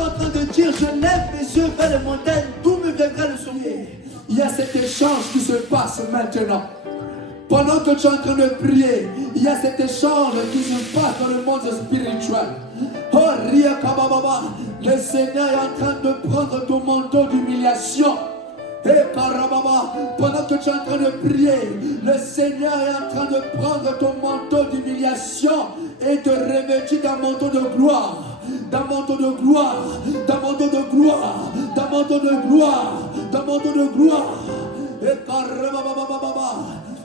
en train de dire, je lève mes yeux vers les montagnes, d'où me viendra le secours? Il y a cet échange qui se passe maintenant. Pendant que tu es en train de prier, il y a cet échange qui se passe dans le monde spirituel. Oh, Ria Kabababa, le Seigneur est en train de prendre ton manteau d'humiliation. Et Karababa, pendant que tu es en train de prier, le Seigneur est en train de prendre ton manteau d'humiliation et de revêtir d'un manteau de gloire. D'un manteau de gloire, d'un manteau de gloire, d'un manteau de gloire, d'un manteau de gloire. Et Karababa.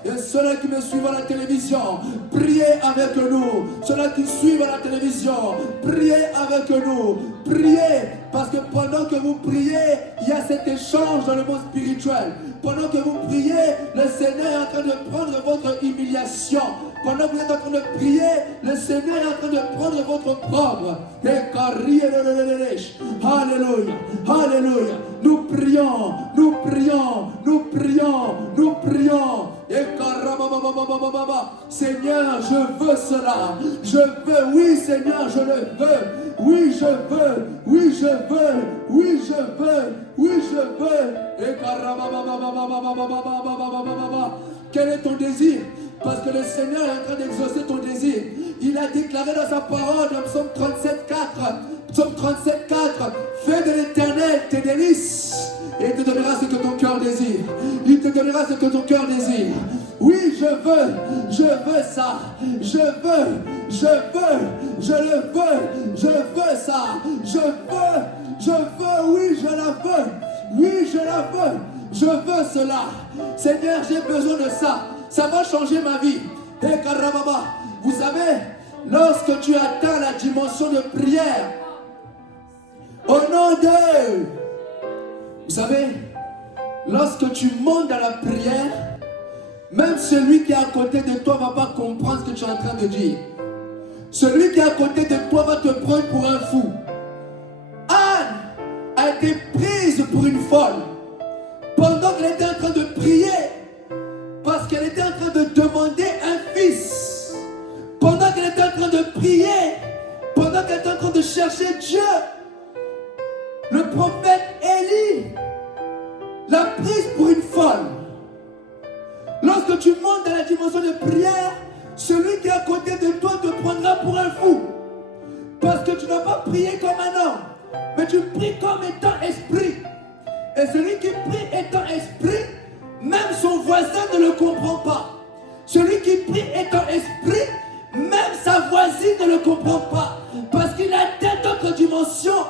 Et ceux qui me suivent à la télévision, priez avec nous. Ceux qui suivent à la télévision, priez avec nous. Priez, parce que pendant que vous priez, il y a cet échange dans le monde spirituel. Pendant que vous priez, le Seigneur est en train de prendre votre humiliation. Pendant que vous êtes en train de prier, le Seigneur est en train de prendre votre propre. Alléluia, alléluia. Nous prions, nous prions, nous prions, nous prions. Et Seigneur, je veux cela. Je veux, oui Seigneur, je le veux. Oui, je veux, oui, je veux, oui, je veux, oui, je veux. Et quel est ton désir? Parce que le Seigneur est en train d'exaucer ton désir. Il a déclaré dans sa parole, dans Psaume 37,4, Psaume 37,4, fais de l'Éternel tes délices. Et il te donnera ce que ton cœur désire. Il te donnera ce que ton cœur désire. Oui, je veux ça. Je veux, je veux, je le veux, je veux ça. Je veux, oui, je la veux. Oui, je la veux. Je veux cela. Seigneur, j'ai besoin de ça. Ça va changer ma vie. Et Karababa, vous savez, lorsque tu atteins la dimension de prière, au nom de... Vous savez, lorsque tu montes dans la prière, même celui qui est à côté de toi ne va pas comprendre ce que tu es en train de dire. Celui qui est à côté de toi va te prendre pour un fou. Anne a été prise pour une folle pendant qu'elle était en train de prier, parce qu'elle était en train de demander un fils. Pendant qu'elle était en train de prier, pendant qu'elle était en train de chercher Dieu, le prophète Élie l'a prise pour une folle. Lorsque tu montes dans la dimension de prière, celui qui est à côté de toi te prendra pour un fou. Parce que tu n'as pas prié comme un homme, mais tu pries comme étant esprit. Et celui qui prie étant esprit, même son voisin ne le comprend pas. Celui qui prie étant esprit, même sa voisine ne le comprend pas. Parce qu'il atteint d'autres dimensions.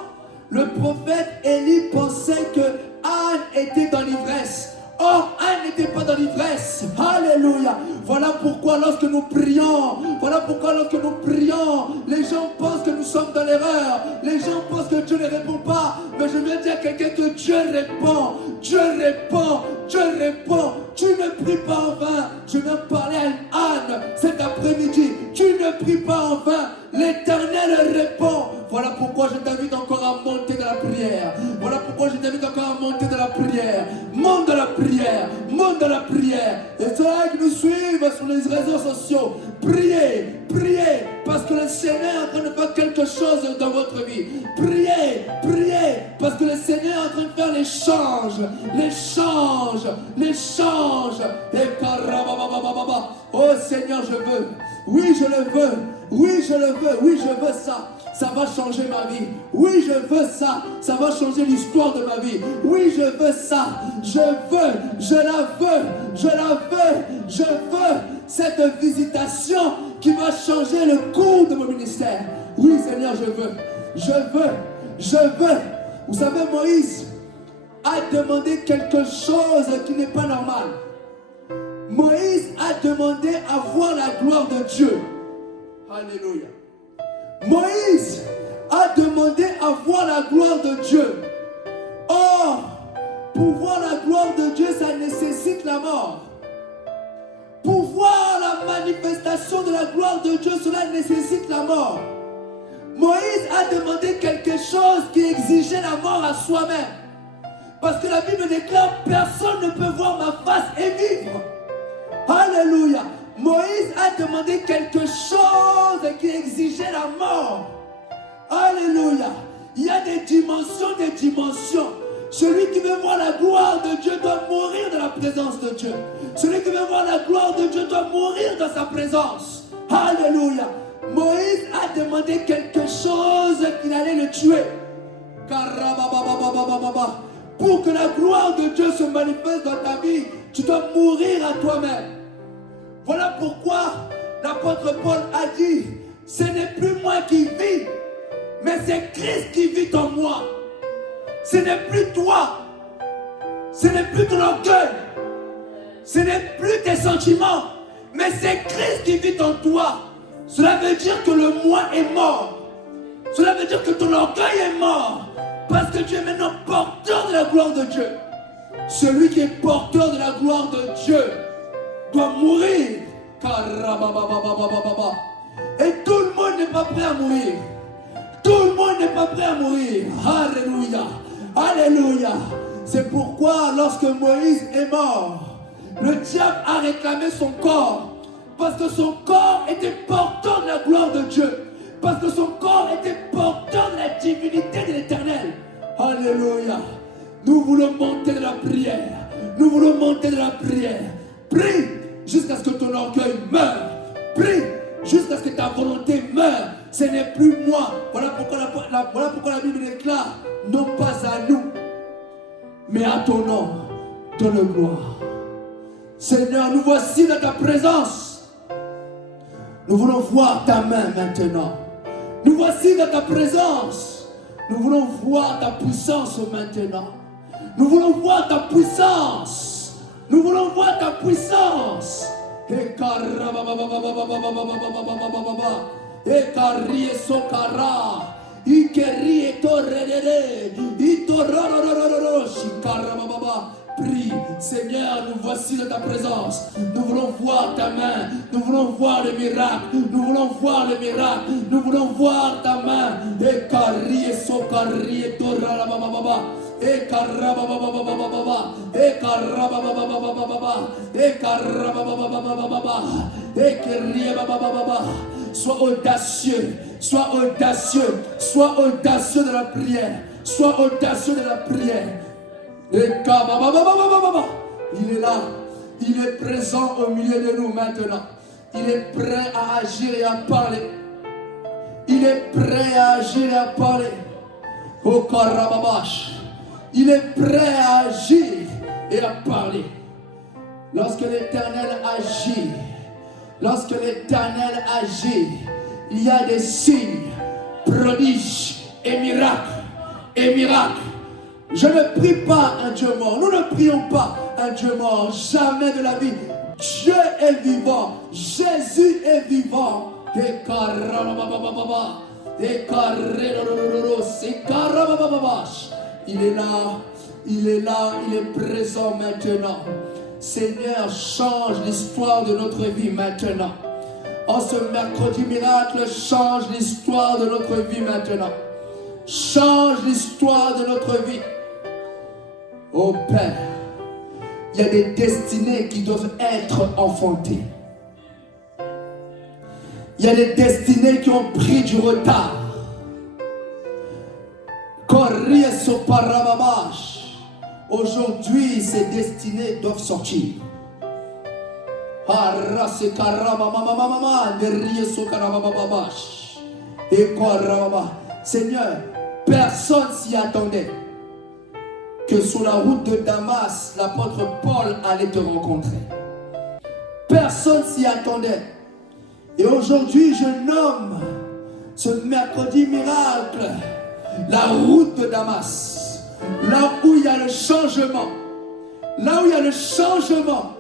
Le prophète Élie pensait que Anne était dans l'ivresse. Or, Anne n'était pas dans l'ivresse. Alléluia. Voilà pourquoi lorsque nous prions, les gens pensent que nous sommes dans l'erreur. Les gens pensent que Dieu ne répond pas. Mais je viens dire à quelqu'un que Dieu répond. Dieu répond. Dieu répond. Tu ne pries pas en vain. Je viens parler à Anne cet après-midi. Tu ne pries pas en vain. L'Éternel répond. Voilà pourquoi je t'invite encore à monter dans la prière. Voilà pourquoi je t'invite encore à monter dans la prière. Monte dans la prière. Monte dans la prière. Et ceux qui nous suivent sur les réseaux sociaux, priez, priez, parce que le Seigneur est en train de faire quelque chose dans votre vie. Priez, priez, parce que le Seigneur est en train de faire l'échange. L'échange, l'échange. Et karababababa. Oh Seigneur, je veux. Oui, je le veux. Oui, je le veux. Oui, je veux ça. Ça va changer ma vie. Oui, je veux ça. Ça va changer l'histoire de ma vie. Oui, je veux ça. Je veux. Je la veux. Je la veux. Je veux cette visitation qui va changer le cours de mon ministère. Oui, Seigneur, je veux. Je veux. Je veux. Vous savez, Moïse a demandé quelque chose qui n'est pas normal. Moïse a demandé à voir la gloire de Dieu. Alléluia. Moïse a demandé à voir la gloire de Dieu. Or, pour voir la gloire de Dieu, ça nécessite la mort. Pour voir la manifestation de la gloire de Dieu, cela nécessite la mort. Moïse a demandé quelque chose qui exigeait la mort à soi-même. Parce que la Bible déclare, personne ne peut voir ma face et vivre. Alléluia. Moïse a demandé quelque chose qui exigeait la mort. Alléluia. Il y a des dimensions, des dimensions. Celui qui veut voir la gloire de Dieu doit mourir dans la présence de Dieu. Celui qui veut voir la gloire de Dieu doit mourir dans sa présence. Alléluia. Moïse a demandé quelque chose qu'il allait le tuer. Pour que la gloire de Dieu se manifeste dans ta vie, tu dois mourir à toi-même. Voilà pourquoi l'apôtre Paul a dit, ce n'est plus moi qui vis, mais c'est Christ qui vit en moi. Ce n'est plus toi, ce n'est plus ton orgueil, ce n'est plus tes sentiments, mais c'est Christ qui vit en toi. Cela veut dire que le moi est mort. Cela veut dire que ton orgueil est mort, parce que tu es maintenant porteur de la gloire de Dieu. Celui qui est porteur de la gloire de Dieu doit mourir. Et tout le monde n'est pas prêt à mourir. Tout le monde n'est pas prêt à mourir. Alléluia. Alléluia. C'est pourquoi lorsque Moïse est mort, le diable a réclamé son corps. Parce que son corps était porteur de la gloire de Dieu. Parce que son corps était porteur de la divinité de l'Éternel. Alléluia. Nous voulons monter de la prière. Nous voulons monter de la prière. Prie jusqu'à ce que ton orgueil meure. Prie jusqu'à ce que ta volonté meure. Ce n'est plus moi. Voilà pourquoi la Bible déclare, non pas à nous, mais à ton nom, donne gloire. Seigneur, nous voici dans ta présence. Nous voulons voir ta main maintenant. Nous voici dans ta présence. Nous voulons voir ta puissance maintenant. Nous voulons voir ta puissance. Nous voulons voir ta puissance. Ekari sokara, ikeri etorere, itorororororo, shikarababa. Prie, Seigneur, nous voici dans ta présence. Nous voulons voir ta main. Nous voulons voir le miracle. Nous voulons voir le miracle. Nous voulons voir ta main. Ekari sokari etorarababa. Ekarabababababa. Ekarabababababa. Ekarabababababa. Ekeriababababa. Sois audacieux, sois audacieux, sois audacieux de la prière, sois audacieux de la prière. Et il est là, il est présent au milieu de nous maintenant. Il est prêt à agir et à parler. Il est prêt à agir et à parler. Au Karababash, il est prêt à agir et à parler. Lorsque l'Éternel agit, lorsque l'Éternel agit, il y a des signes, prodiges et miracles. Et miracles. Je ne prie pas un Dieu mort. Nous ne prions pas un Dieu mort. Jamais de la vie. Dieu est vivant. Jésus est vivant. Il est là. Il est là. Il est présent maintenant. Seigneur, change l'histoire de notre vie maintenant. En ce mercredi miracle, change l'histoire de notre vie maintenant. Change l'histoire de notre vie. Oh Père, il y a des destinées qui doivent être enfantées. Il y a des destinées qui ont pris du retard. Aujourd'hui, ces destinées doivent sortir. Seigneur, personne s'y attendait que sur la route de Damas, l'apôtre Paul allait te rencontrer. Personne s'y attendait. Et aujourd'hui, je nomme ce mercredi miracle la route de Damas. Là où il y a le changement. Là où il y a le changement.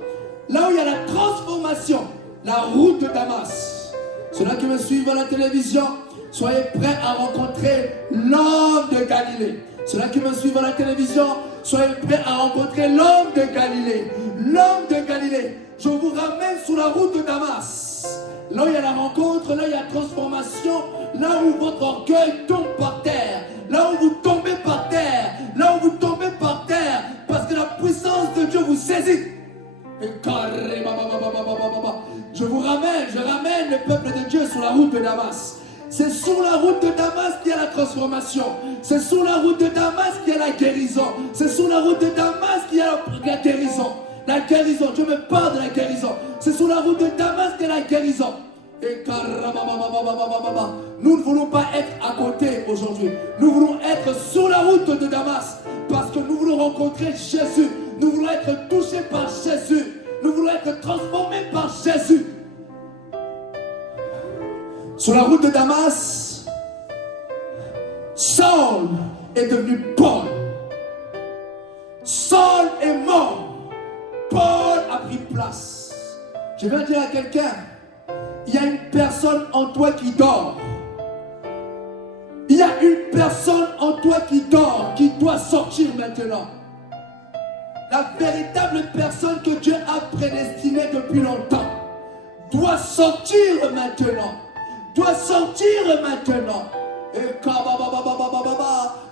Là où il y a la transformation. La route de Damas. Ceux-là qui me suivent à la télévision, soyez prêts à rencontrer l'homme de Galilée. Ceux-là qui me suivent à la télévision, soyez prêts à rencontrer l'homme de Galilée. L'homme de Galilée. Je vous ramène sur la route de Damas. Là où il y a la rencontre, là où il y a la transformation, là où votre orgueil tombe par terre, là où vous tombez par terre, là où vous tombez par terre, parce que la puissance de Dieu vous saisit. Et je ramène le peuple de Dieu sur la route de Damas. C'est sur la route de Damas qu'il y a la transformation. C'est sur la route de Damas qu'il y a la guérison. C'est sur la route de Damas qu'il y a la guérison. La guérison, Dieu me parle de la guérison. C'est sur la route de Damas qu'il y a la guérison. Et nous ne voulons pas être à côté aujourd'hui. Nous voulons être sur la route de Damas. Parce que nous voulons rencontrer Jésus. Nous voulons être touchés par Jésus. Nous voulons être transformés par Jésus. Sur la route de Damas, Saul est devenu Paul. Saul est mort. Paul a pris place. Je viens dire à quelqu'un, il y a une personne en toi qui dort. Il y a une personne en toi qui dort, qui doit sortir maintenant. La véritable personne que Dieu a prédestinée depuis longtemps doit sortir maintenant. Doit sortir maintenant. Et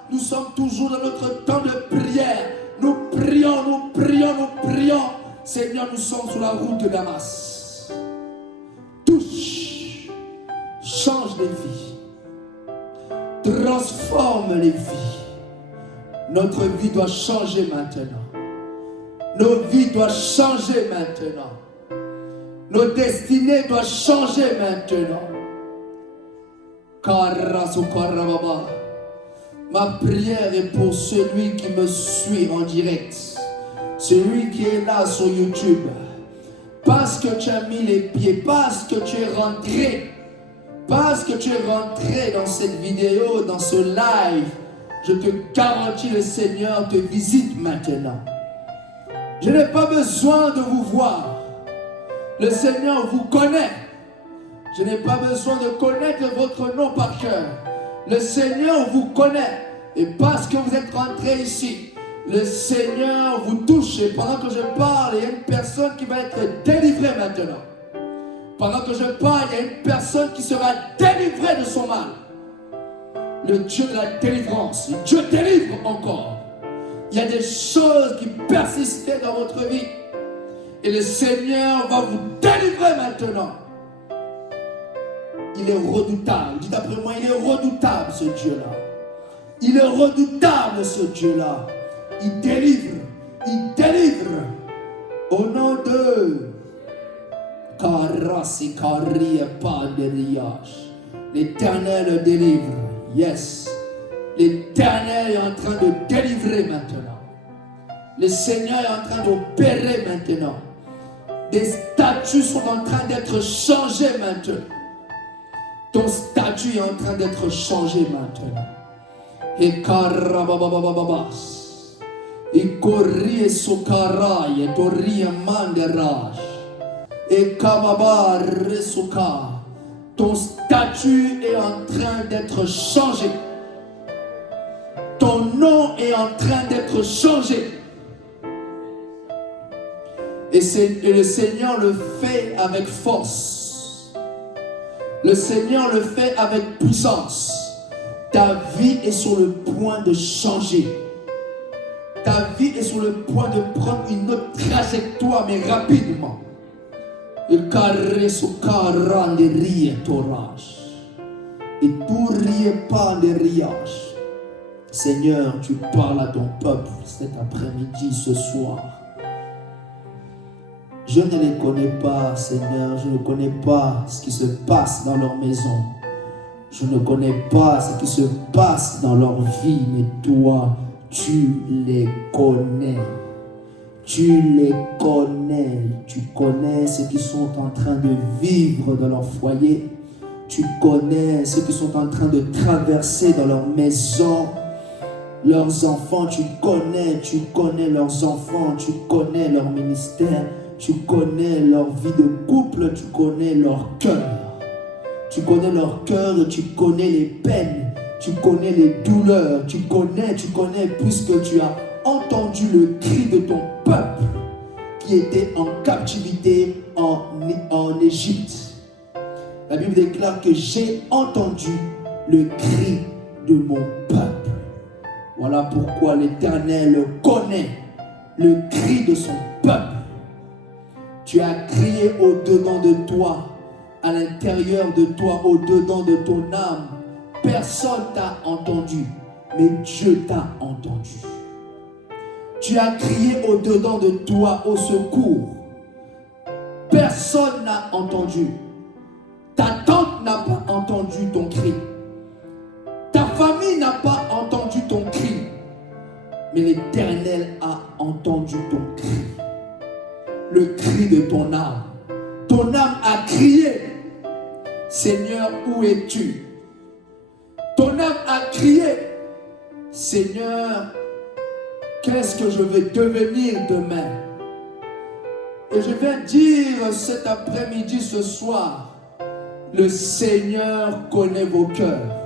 nous sommes toujours dans notre temps de prière. Nous prions, nous prions, nous prions. Seigneur, nous sommes sur la route de Damas. Touche, change les vies, transforme les vies. Notre vie doit changer maintenant. Nos vies doivent changer maintenant. Nos destinées doivent changer maintenant. Ma prière est pour celui qui me suit en direct. Celui qui est là sur YouTube. Parce que tu as mis les pieds, parce que tu es rentré. Parce que tu es rentré dans cette vidéo, dans ce live. Je te garantis, le Seigneur te visite maintenant. Je n'ai pas besoin de vous voir. Le Seigneur vous connaît. Je n'ai pas besoin de connaître votre nom par cœur. Le Seigneur vous connaît. Et parce que vous êtes rentré ici, le Seigneur vous touche. Et pendant que je parle, il y a une personne qui va être délivrée maintenant. Pendant que je parle, il y a une personne qui sera délivrée de son mal. Le Dieu de la délivrance. Et Dieu délivre encore. Il y a des choses qui persistaient dans votre vie. Et le Seigneur va vous délivrer maintenant. Il est redoutable. Dites après moi, il est redoutable ce Dieu-là. Il est redoutable ce Dieu-là. Il délivre. Il délivre. Au nom de l'Éternel délivre. Yes. L'Éternel est en train de délivrer maintenant. Le Seigneur est en train d'opérer maintenant. Des statuts sont en train d'être changés maintenant. Ton statut est en train d'être changé maintenant. Et karabababababas. Et corrie sokarai et toria manderaj. Et kababa resoka. Ton statut est en train d'être changé. Ton nom est en train d'être changé. Et le Seigneur le fait avec force. Le Seigneur le fait avec puissance. Ta vie est sur le point de changer. Ta vie est sur le point de prendre une autre trajectoire, mais rapidement. Il caresse au caran de rire torage. Et tout rire pas de riage. Seigneur, tu parles à ton peuple cet après-midi, ce soir. Je ne les connais pas, Seigneur. Je ne connais pas ce qui se passe dans leur maison. Je ne connais pas ce qui se passe dans leur vie. Mais toi, tu les connais. Tu les connais. Tu connais ceux qui sont en train de vivre dans leur foyer. Tu connais ceux qui sont en train de traverser dans leur maison. Leurs enfants, tu connais leurs enfants, tu connais leur ministère, tu connais leur vie de couple, tu connais leur cœur. Tu connais leur cœur, tu connais les peines, tu connais les douleurs, tu connais, puisque tu as entendu le cri de ton peuple qui était en captivité en Égypte. La Bible déclare que j'ai entendu le cri de mon peuple. Voilà pourquoi l'Éternel connaît le cri de son peuple. Tu as crié au-dedans de toi à l'intérieur de toi, au-dedans de ton âme. Personne t'a entendu, mais Dieu t'a entendu. Tu as crié au-dedans de toi au secours. Personne n'a entendu. Ta tante n'a pas entendu ton cri. Ta famille n'a pas entendu ton cri. Mais l'Éternel a entendu ton cri. Le cri de ton âme. Ton âme a crié. Seigneur, où es-tu? Ton âme a crié. Seigneur, qu'est-ce que je vais devenir demain? Et je vais dire cet après-midi, ce soir, le Seigneur connaît vos cœurs.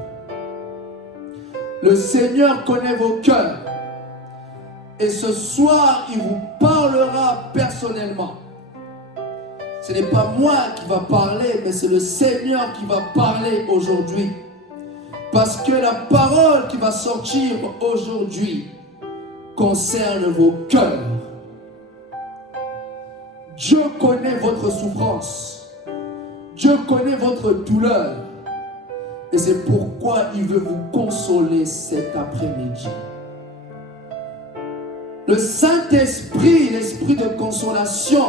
Le Seigneur connaît vos cœurs. Et ce soir, il vous parlera personnellement. Ce n'est pas moi qui va parler, mais c'est le Seigneur qui va parler aujourd'hui. Parce que la parole qui va sortir aujourd'hui concerne vos cœurs. Dieu connaît votre souffrance. Dieu connaît votre douleur. Et c'est pourquoi il veut vous consoler cet après-midi. Le Saint-Esprit, l'Esprit de consolation,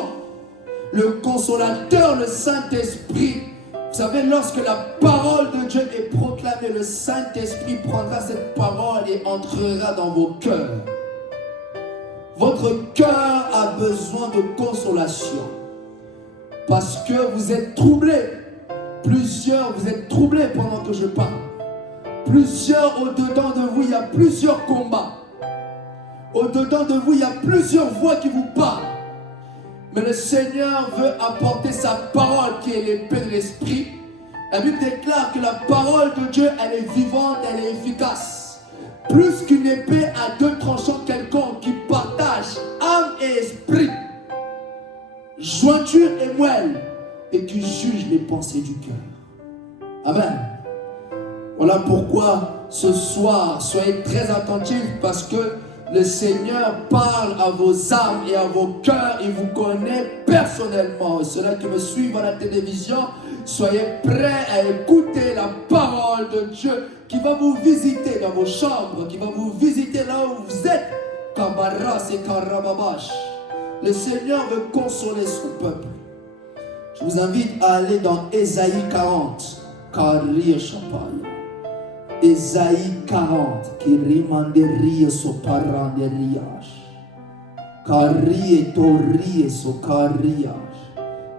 le consolateur, le Saint-Esprit. Vous savez, lorsque la parole de Dieu est proclamée, le Saint-Esprit prendra cette parole et entrera dans vos cœurs. Votre cœur a besoin de consolation. Parce que vous êtes troublés. Plusieurs, vous êtes troublés pendant que je parle. Plusieurs, au-dedans de vous, il y a plusieurs combats. Au-dedans de vous, il y a plusieurs voix qui vous parlent. Mais le Seigneur veut apporter sa parole qui est l'épée de l'Esprit. La Bible déclare que la parole de Dieu, elle est vivante, elle est efficace. Plus qu'une épée à deux tranchants quelconques qui partage âme et esprit, jointure et moelle, et qui juge les pensées du cœur. Amen. Voilà pourquoi ce soir, soyez très attentifs parce que le Seigneur parle à vos âmes et à vos cœurs. Il vous connaît personnellement. Ceux-là qui me suivent à la télévision, soyez prêts à écouter la parole de Dieu qui va vous visiter dans vos chambres, qui va vous visiter là où vous êtes. Kabaras et Karababash. Le Seigneur veut consoler son peuple. Je vous invite à aller dans Ésaïe 40. Karir Shapaya. Ésaïe 40, qui rimanderie so paranderiage, carie torie so cariage.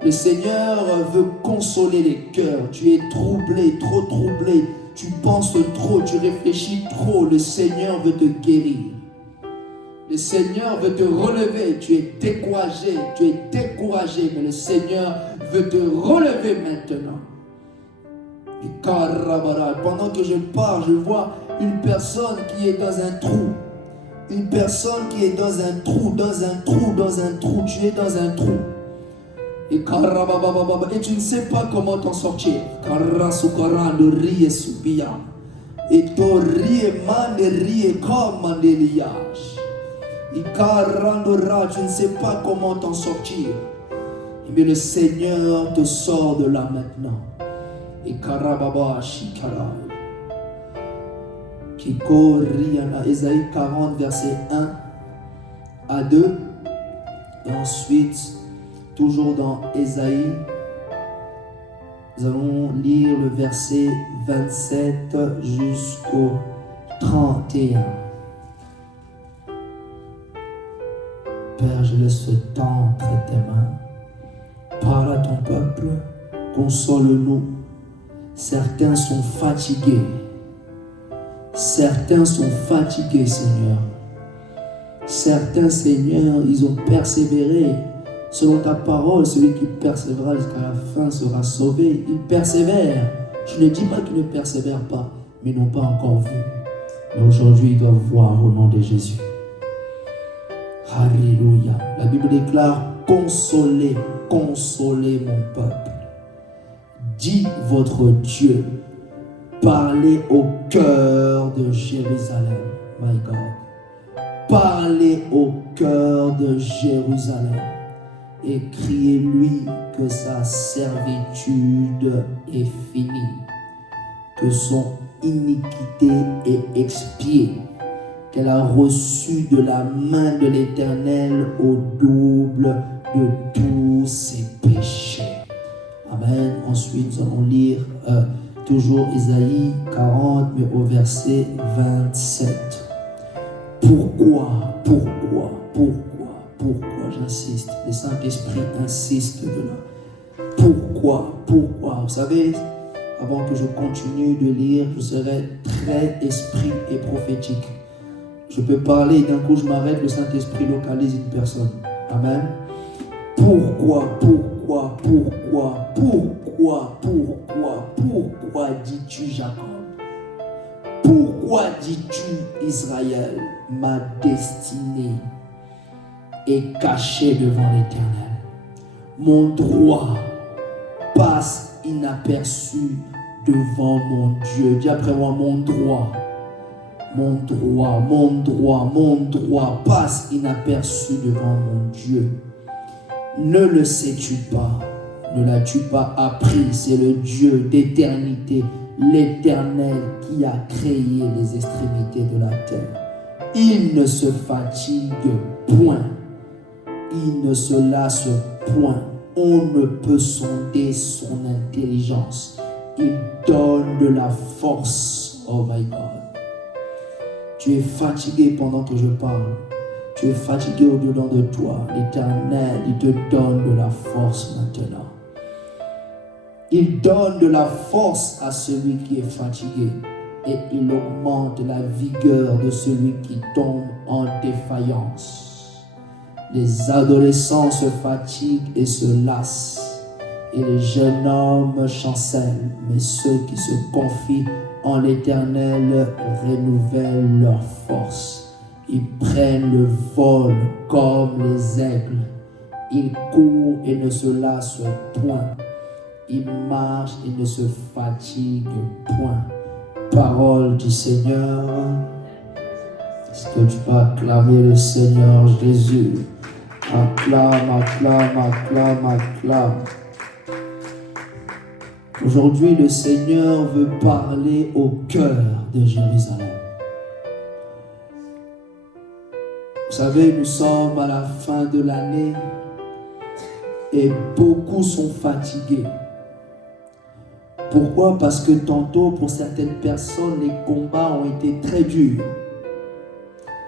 Le Seigneur veut consoler les cœurs. Tu es troublé, trop troublé. Tu penses trop, tu réfléchis trop. Le Seigneur veut te guérir. Le Seigneur veut te relever. Tu es découragé, mais le Seigneur veut te relever maintenant. Et pendant que je parle, je vois une personne qui est dans un trou. Une personne qui est dans un trou. Tu es dans un trou. Et tu ne sais pas comment t'en sortir. Et tu ne sais pas comment t'en sortir. Mais le Seigneur te sort de là maintenant. Et Karababa Shikara. Kiko Riana, Ésaïe 40, verset 1 à 2. Et ensuite, toujours dans Ésaïe, nous allons lire le verset 27 jusqu'au 31. Père, je laisse ce temps entre tes mains. Parle à ton peuple, console-nous. Certains sont fatigués. Certains sont fatigués, Seigneur. Certains, Seigneur, ils ont persévéré. Selon ta parole, celui qui persévérera jusqu'à la fin sera sauvé. Ils persévèrent. Je ne dis pas qu'ils ne persévèrent pas, mais ils n'ont pas encore vu. Mais aujourd'hui, ils doivent voir au nom de Jésus. Alléluia. La Bible déclare, consolez, consolez mon peuple. Dit votre Dieu, parlez au cœur de Jérusalem, my God. Parlez au cœur de Jérusalem. et criez-lui que sa servitude est finie, que son iniquité est expiée, qu'elle a reçu de la main de l'Éternel au double de tous ses péchés. Amen. Ensuite, nous allons lire toujours Isaïe 40, mais au verset 27. Pourquoi, j'insiste, le Saint-Esprit insiste de là. Pourquoi, vous savez, avant que je continue de lire, je serai très esprit et prophétique. Je peux parler, d'un coup je m'arrête, le Saint-Esprit localise une personne. Amen. Pourquoi dis-tu Jacob? Pourquoi dis-tu Israël? Ma destinée est cachée devant l'Éternel. Mon droit passe inaperçu devant mon Dieu. Dis après moi, mon droit passe inaperçu devant mon Dieu. Ne le sais-tu pas? Ne l'as-tu pas appris? C'est le Dieu d'éternité, l'Éternel qui a créé les extrémités de la terre. Il ne se fatigue point, il ne se lasse point. On ne peut sonder son intelligence. Il donne de la force. Oh my God. Tu es fatigué pendant que je parle. Tu es fatigué au-dedans de toi. L'Éternel, il te donne de la force maintenant. Il donne de la force à celui qui est fatigué. Et il augmente la vigueur de celui qui tombe en défaillance. Les adolescents se fatiguent et se lassent. Et les jeunes hommes chancellent. Mais ceux qui se confient en l'Éternel renouvellent leur force. Ils prennent le vol comme les aigles. Ils courent et ne se lassent point. Ils marchent et ne se fatiguent point. Parole du Seigneur. Est-ce que tu peux acclamer le Seigneur Jésus? Acclame. Aujourd'hui, le Seigneur veut parler au cœur de Jérusalem. Vous savez, nous sommes à la fin de l'année et beaucoup sont fatigués. Pourquoi? Parce que tantôt, pour certaines personnes, les combats ont été très durs.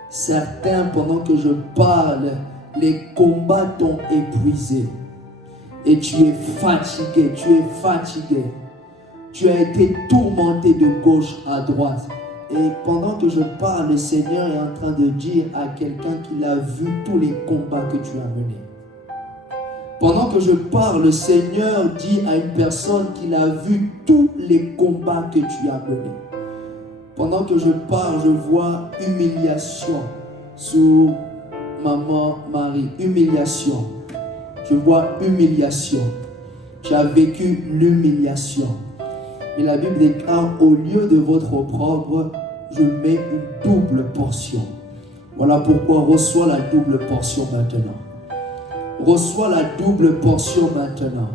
Certains, pendant que je parle, les combats t'ont épuisé. Et tu es fatigué, Tu as été tourmenté de gauche à droite. Et pendant que je parle, le Seigneur est en train de dire à quelqu'un qu'il a vu tous les combats que tu as menés. Pendant que je parle, le Seigneur dit à une personne qu'il a vu tous les combats que tu as menés. Pendant que je parle, je vois humiliation sur maman Marie. Humiliation. Je vois humiliation. Tu as vécu l'humiliation. Mais la Bible déclare, au lieu de votre opprobre, je mets une double portion. Voilà pourquoi reçois la double portion maintenant. Reçois la double portion maintenant.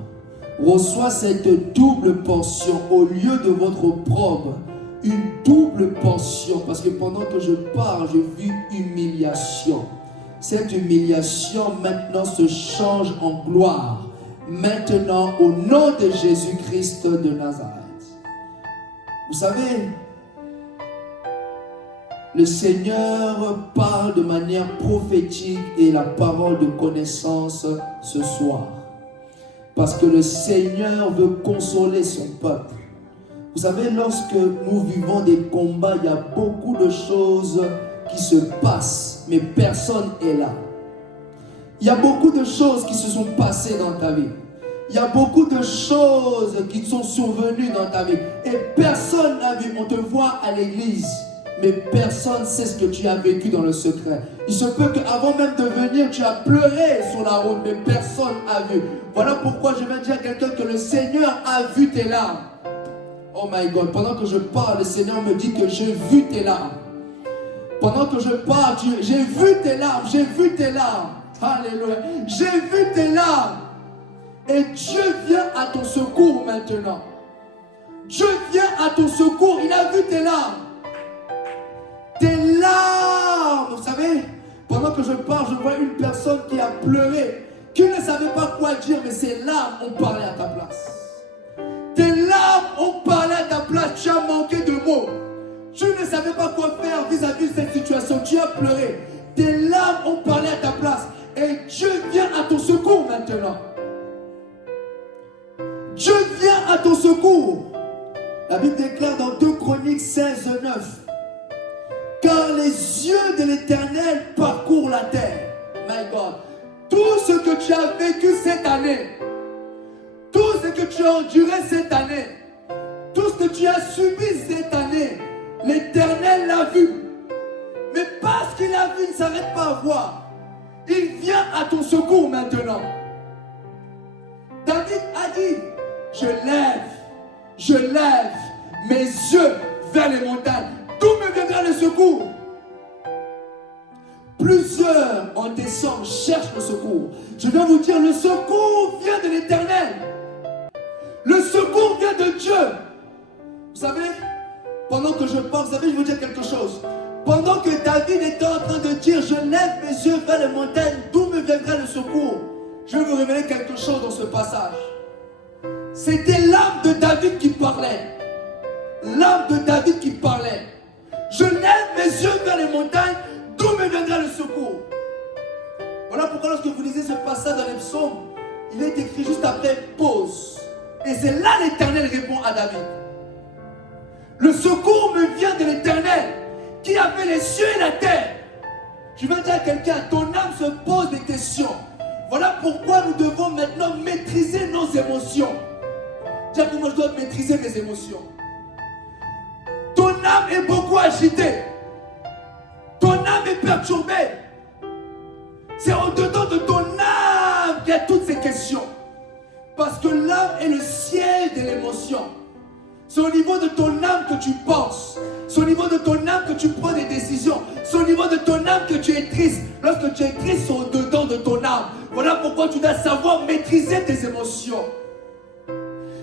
Reçois cette double portion au lieu de votre opprobre. Une double portion. Parce que pendant que je parle, je vis humiliation. Cette humiliation maintenant se change en gloire. Maintenant, au nom de Jésus-Christ de Nazareth. Vous savez, le Seigneur parle de manière prophétique et la parole de connaissance ce soir. Parce que le Seigneur veut consoler son peuple. Vous savez, lorsque nous vivons des combats, il y a beaucoup de choses qui se passent, mais personne n'est là. Il y a beaucoup de choses qui se sont passées dans ta vie. Il y a beaucoup de choses qui sont survenues dans ta vie. Et personne n'a vu. On te voit à l'église, mais personne ne sait ce que tu as vécu dans le secret. Il se peut qu'avant même de venir, tu as pleuré sur la route, mais personne n'a vu. Voilà pourquoi je vais dire à quelqu'un que le Seigneur a vu tes larmes. Oh my God, pendant que je parle, le Seigneur me dit que j'ai vu tes larmes. Pendant que je parle, j'ai vu tes larmes, j'ai vu tes larmes. Alléluia. J'ai vu tes larmes. Et Dieu vient à ton secours maintenant. Dieu vient à ton secours. Il a vu tes larmes. Tes larmes. Vous savez, pendant que je parle, je vois une personne qui a pleuré, qui ne savait pas quoi dire, mais ses larmes ont parlé à ta place. Tes larmes ont parlé à ta place. Tu as manqué de mots. Tu ne savais pas quoi faire vis-à-vis de cette situation. Tu as pleuré. Tes larmes ont parlé à ta place. Et Dieu vient à ton secours maintenant. Dieu vient à ton secours. La Bible déclare dans 2 Chroniques 16, 9. Car les yeux de l'Éternel parcourent la terre. My God. Tout ce que tu as vécu cette année, tout ce que tu as enduré cette année, tout ce que tu as subi cette année, l'Éternel l'a vu. Mais parce qu'il a vu, il ne s'arrête pas à voir. Il vient à ton secours maintenant. David a dit, je lève mes yeux vers les montagnes. D'où me viendra le secours? Plusieurs en décembre cherchent le secours. Je viens vous dire, le secours vient de l'Éternel. Le secours vient de Dieu. Vous savez, pendant que je parle, vous savez, je vais vous dire quelque chose. Pendant que David était en train de dire, je lève mes yeux vers les montagnes, d'où me viendra le secours? Je vais vous révéler quelque chose dans ce passage. C'était l'âme de David qui parlait. L'âme de David qui parlait. Je lève mes yeux vers les montagnes, d'où me viendra le secours? Voilà pourquoi lorsque vous lisez ce passage dans les psaumes, il est écrit juste après pause. Et c'est là l'Éternel répond à David. Le secours me vient de l'Éternel qui a fait les cieux et la terre. Je veux dire à quelqu'un, ton âme se pose des questions. Voilà pourquoi nous devons maintenant maîtriser nos émotions. Dire que moi je dois maîtriser mes émotions. Ton âme est beaucoup agitée. Ton âme est perturbée. C'est au-dedans de ton âme qu'il y a toutes ces questions. Parce que l'âme est le siège de l'émotion. C'est au niveau de ton âme que tu penses. C'est au niveau de ton âme que tu prends des décisions. C'est au niveau de ton âme que tu es triste. Lorsque tu es triste, c'est au-dedans de ton âme. Voilà pourquoi tu dois savoir maîtriser tes émotions.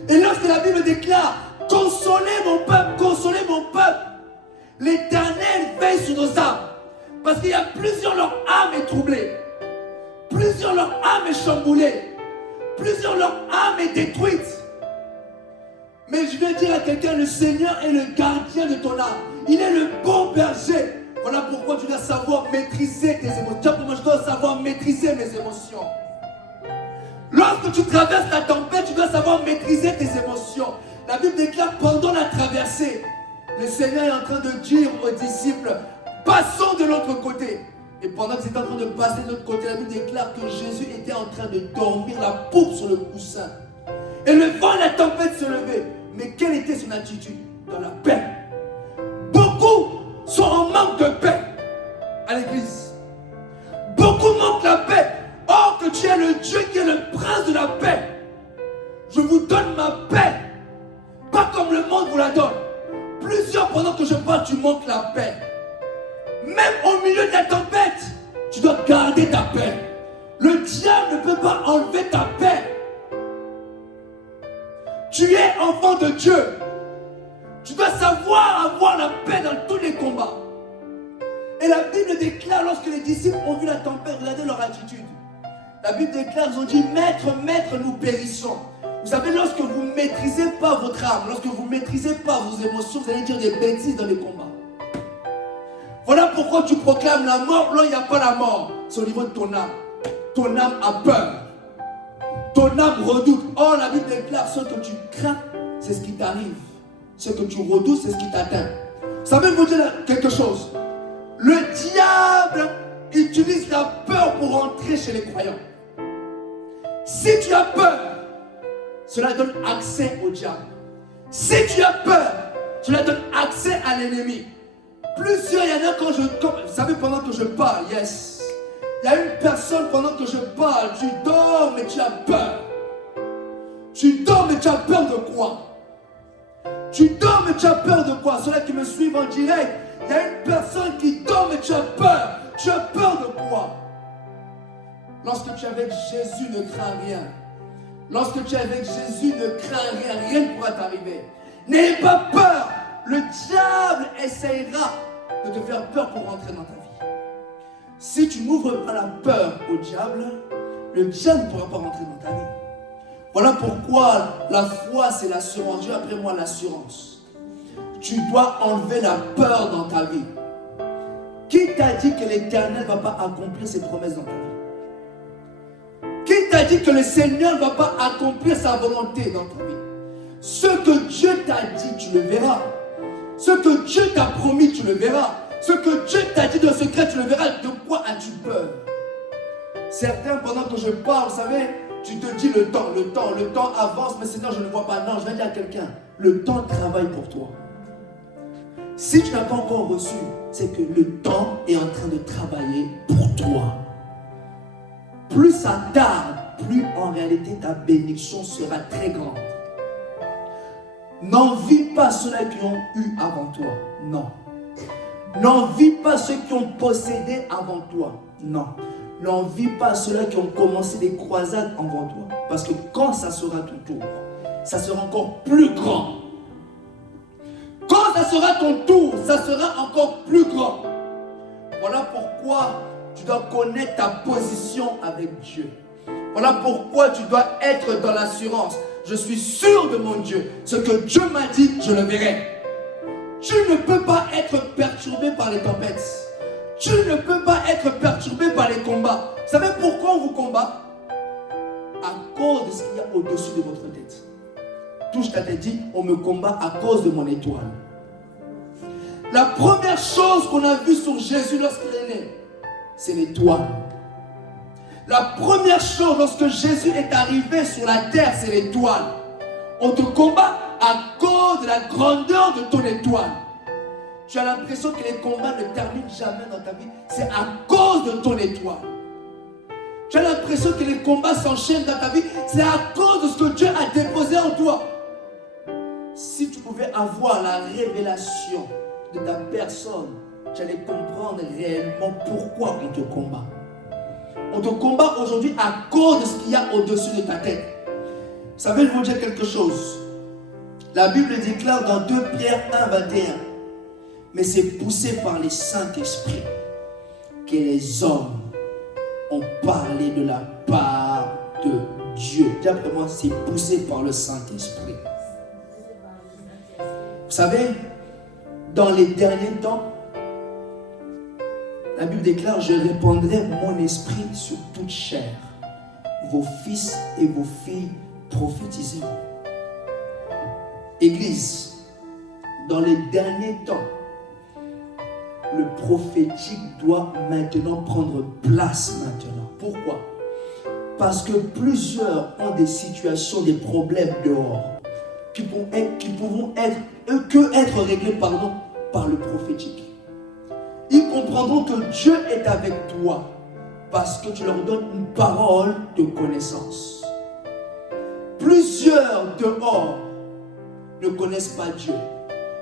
Et lorsque la Bible déclare, consolez mon peuple, l'Éternel veille sur nos âmes. Parce qu'il y a plusieurs, leur âme est troublée. Plusieurs, leur âme est chamboulée. Plusieurs, leur âme est détruite. Mais je vais dire à quelqu'un, le Seigneur est le gardien de ton âme. Il est le bon berger. Voilà pourquoi tu dois savoir maîtriser tes émotions. Moi, je dois savoir maîtriser mes émotions. Lorsque tu traverses la tempête, tu dois savoir maîtriser tes émotions. La Bible déclare pendant la traversée, le Seigneur est en train de dire aux disciples, passons de l'autre côté. Et pendant qu'ils étaient en train de passer de l'autre côté, la Bible déclare que Jésus était en train de dormir la poupe sur le coussin. Et le vent et la tempête se levaient. Mais quelle était son attitude? Dans la paix. Beaucoup sont en manque de paix à l'église. Beaucoup manquent la paix. Or que tu es le Dieu qui est le prince de la paix. Je vous donne ma paix. Pas comme le monde vous la donne. Plusieurs, pendant que je parle, tu manques la paix. Même au milieu de la tempête, tu dois garder ta paix. Le diable ne peut pas enlever ta paix. Tu es enfant de Dieu. Tu dois savoir avoir la paix dans tous les combats. Et la Bible déclare, lorsque les disciples ont vu la tempête, regardez leur attitude. La Bible déclare, ils ont dit, maître, maître, nous périssons. Vous savez, lorsque vous ne maîtrisez pas votre âme, lorsque vous ne maîtrisez pas vos émotions, vous allez dire des bêtises dans les combats. Voilà pourquoi tu proclames la mort. Là, il n'y a pas la mort. C'est au niveau de ton âme. Ton âme a peur. Ton âme redoute. Oh, la Bible déclare, ce que tu crains, c'est ce qui t'arrive. Ce que tu redoutes, c'est ce qui t'atteint. Vous savez vous dire quelque chose? Le diable utilise la peur pour entrer chez les croyants. Si tu as peur, cela donne accès au diable. Si tu as peur, cela donne accès à l'ennemi. Plusieurs, il y en a vous savez, pendant que je parle, yes. Il y a une personne pendant que je parle, tu dors mais tu as peur. Tu dors mais tu as peur de quoi? Tu dors mais tu as peur de quoi? Ceux-là qui me suivent en direct, il y a une personne qui dort mais tu as peur. Tu as peur de quoi? Lorsque tu es avec Jésus, ne crains rien. Lorsque tu es avec Jésus, ne crains rien. Rien ne pourra t'arriver. N'aie pas peur. Le diable essayera de te faire peur pour rentrer dans ta vie. Si tu n'ouvres pas la peur au diable, le diable ne pourra pas rentrer dans ta vie. Voilà pourquoi la foi, c'est l'assurance. Dieu après moi l'assurance. Tu dois enlever la peur dans ta vie. Qui t'a dit que l'Éternel ne va pas accomplir ses promesses dans ta vie? Qui t'a dit que le Seigneur ne va pas accomplir sa volonté dans ta vie? Ce que Dieu t'a dit, tu le verras. Ce que Dieu t'a promis, tu le verras. Ce que Dieu t'a dit de secret, tu le verras. De quoi as-tu peur? Certains, pendant que je parle, vous savez, tu te dis le temps avance, mais Seigneur, je ne vois pas. Non, je vais dire à quelqu'un, le temps travaille pour toi. Si tu n'as pas encore reçu, c'est que le temps est en train de travailler pour toi. Plus ça tarde, plus en réalité ta bénédiction sera très grande. N'envie pas ceux-là qui ont eu avant toi. Non. N'envie pas ceux qui ont possédé avant toi. Non. N'envie pas ceux-là qui ont commencé des croisades avant toi. Parce que quand ça sera ton tour, ça sera encore plus grand. Quand ça sera ton tour, ça sera encore plus grand. Voilà pourquoi tu dois connaître ta position avec Dieu. Voilà pourquoi tu dois être dans l'assurance. Je suis sûr de mon Dieu. Ce que Dieu m'a dit, je le verrai. Tu ne peux pas être perturbé par les tempêtes. Tu ne peux pas être perturbé par les combats. Vous savez pourquoi on vous combat? À cause de ce qu'il y a au-dessus de votre tête. Touche ta tête, dit, on me combat à cause de mon étoile. La première chose qu'on a vue sur Jésus lorsqu'il est né, c'est l'étoile. La première chose lorsque Jésus est arrivé sur la terre, c'est l'étoile. On te combat à cause de la grandeur de ton étoile. Tu as l'impression que les combats ne terminent jamais dans ta vie. C'est à cause de ton étoile. Tu as l'impression que les combats s'enchaînent dans ta vie. C'est à cause de ce que Dieu a déposé en toi. Si tu pouvais avoir la révélation de ta personne, tu allais comprendre réellement pourquoi on te combat. On te combat aujourd'hui à cause de ce qu'il y a au-dessus de ta tête. Vous savez, je vais vous dire quelque chose. La Bible déclare dans 2 Pierre 1, 21, mais c'est poussé par les Saint-Esprit que les hommes ont parlé de la part de Dieu. Dis après moi, c'est poussé par le Saint-Esprit. Vous savez, dans les derniers temps, la Bible déclare, je répandrai mon esprit sur toute chair. Vos fils et vos filles prophétiseront. Église, dans les derniers temps, le prophétique doit maintenant prendre place maintenant. Pourquoi? Parce que plusieurs ont des situations, des problèmes dehors qui pourront être réglés par le prophétique. Ils comprendront que Dieu est avec toi parce que tu leur donnes une parole de connaissance. Plusieurs dehors ne connaissent pas Dieu.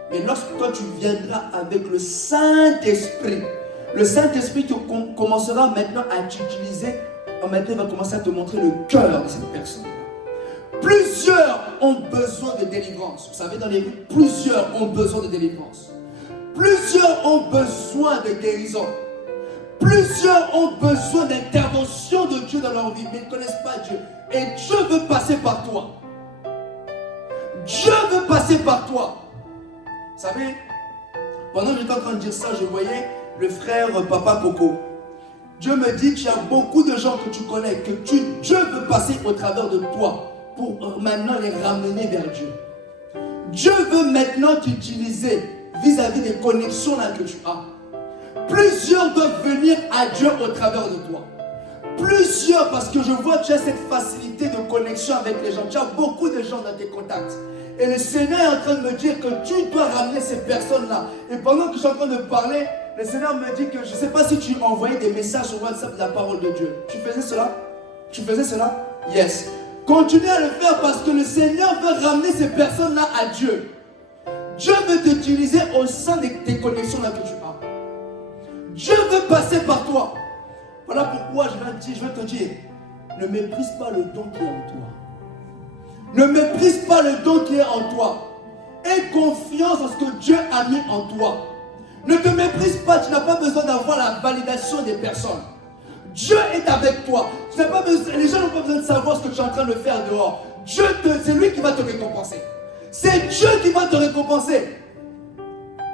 Mais lorsque toi tu viendras avec le Saint-Esprit, le Saint-Esprit commencera maintenant à t'utiliser. Maintenant, il va commencer à te montrer le cœur de cette personne. Plusieurs ont besoin de délivrance. Vous savez, dans les rues, plusieurs ont besoin de délivrance. Plusieurs ont besoin de guérison. Plusieurs ont besoin d'intervention de Dieu dans leur vie, mais ils ne connaissent pas Dieu. Et Dieu veut passer par toi. Dieu veut passer par toi. Vous savez, pendant que j'étais en train de dire ça, je voyais le frère Papa Coco. Dieu me dit qu'il y a beaucoup de gens que tu connais, que Dieu veut passer au travers de toi pour maintenant les ramener vers Dieu. Dieu veut maintenant t'utiliser vis-à-vis des connexions là que tu as. Plusieurs doivent venir à Dieu au travers de toi. Plusieurs, parce que je vois que tu as cette facilité de connexion avec les gens. Tu as beaucoup de gens dans tes contacts. Et le Seigneur est en train de me dire que tu dois ramener ces personnes-là. Et pendant que je suis en train de parler, le Seigneur me dit que je ne sais pas si tu envoyais des messages sur WhatsApp de la parole de Dieu. Tu faisais cela? Tu faisais cela? Yes. Continue à le faire parce que le Seigneur veut ramener ces personnes-là à Dieu. Dieu veut t'utiliser au sein des connexions là que tu as. Dieu veut passer par toi. Voilà pourquoi je veux te dire, ne méprise pas le don qui est en toi. Ne méprise pas le don qui est en toi. Aie confiance en ce que Dieu a mis en toi. Ne te méprise pas, tu n'as pas besoin d'avoir la validation des personnes. Dieu est avec toi. Tu n'as pas besoin, les gens n'ont pas besoin de savoir ce que tu es en train de faire dehors. C'est lui qui va te récompenser. C'est Dieu qui va te récompenser.